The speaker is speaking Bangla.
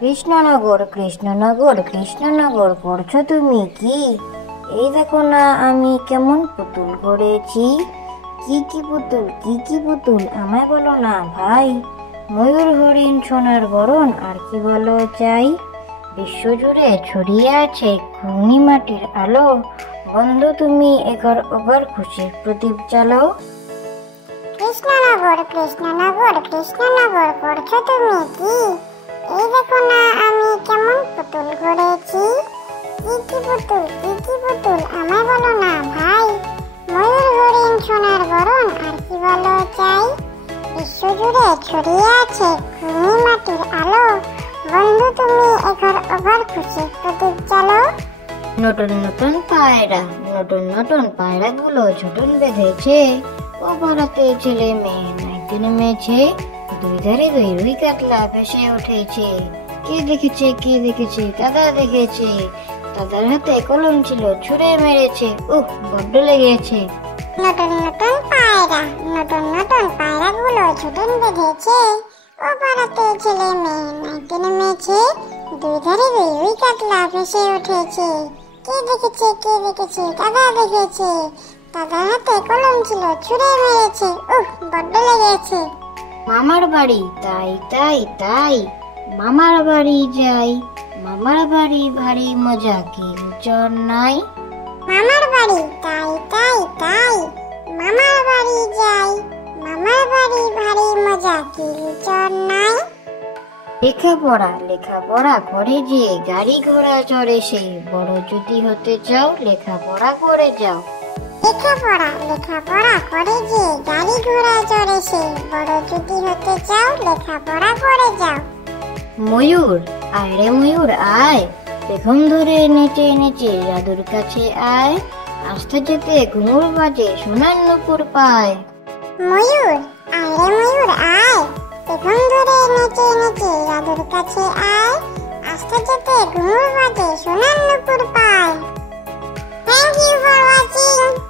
কৃষ্ণনগর কৃষ্ণনগর কৃষ্ণনগর করছো তুমি কি? এই দেখো না আমি কেমন পুতুল গড়েছি। কি কি পুতুল, কি কি পুতুল আমায় বলো না ভাই। ময়ূর হরিণ সোনার বরণ আর কি বলো চাই। বিশ্বজুড়ে ছড়িয়ে আছে ঘূর্ণি মাটির আলো। বন্ধু তুমি এঘর ওঘর খুশির প্রদীপ জ্বালাও। কৃষ্ণনগর কৃষ্ণনগর কৃষ্ণনগর করছো তুমি কি? এই দেখো না আমি কেমন পুতুল গড়েছি। কি কি পুতুল, কি কি পুতুল আমায় বলো না ভাই। ময়ূর হরিণ সোনার বরণ আর কি বলো চাই। বিশ্বজুড়ে ছড়িয়ে আছে ঘূর্ণি মাটির আলো। বন্ধু তুমি এঘর ওঘর খুশির প্রদীপ জ্বালাও। নতুন নতুন পায়রা, নতুন নতুন পায়রাগুলো ঝুটুন বেঁধেছে। ও পাড়াতে ছেলে মেয়ে নাইতে নেমেছে। দুই ধারে দুই রুই কাতলা ভেসে উঠেছে। কে দেখেছে, কে দেখেছে, দাদা দেখেছে। দাদার হাতে কলম ছিল, ছুঁড়ে মেরেছে। বড্ড লেগেছে। নতুন নতুন পায়রা, নতুন নতুন পায়রাগুলো ঝুটুন বেঁধেছে। ও পাড়াতে ছেলে মেয়ে নাইতে নেমেছে। দুই ধারে দুই রুই কাতলা ভেসে উঠেছে। কে দেখেছে, কে দেখেছে, দাদা দেখেছে। দাদার হাতে কলম ছিল, ছুঁড়ে মেরেছে। বড্ড লেগেছে। মামার বাড়ি তাই তাই তাই, মামার বাড়ি যাই। মামার বাড়ি ভারী মজা, কি চর নাই। মামার বাড়ি তাই তাই তাই, মামার বাড়ি যাই। মামার বাড়ি ভারী মজা, কি চর নাই। লেখাপড়া করে যে গাড়ি ঘোড়া চড়ে সে। বড় যদি হতে চাও লেখাপড়া করে যাও। লেখাপড়া করে যে গাড়ি ঘোড়া চড়ে সে। বড় যদি হতে চাও লেখাপড়া করে যাও। ময়ূর আয় রে ময়ূর আয়, পেখম ধরে নেচে নেচে জাদুর কাছে আয়। আসতে যেতে ঘুঙুর বাজে সোনার নুপুর পায়। ময়ূর আয় রে ময়ূর আয়, পেখম ধরে নেচে নেচে জাদুর কাছে আয়। আসতে যেতে ঘুঙুর বাজে সোনার নুপুর পায়। Thank you for watching.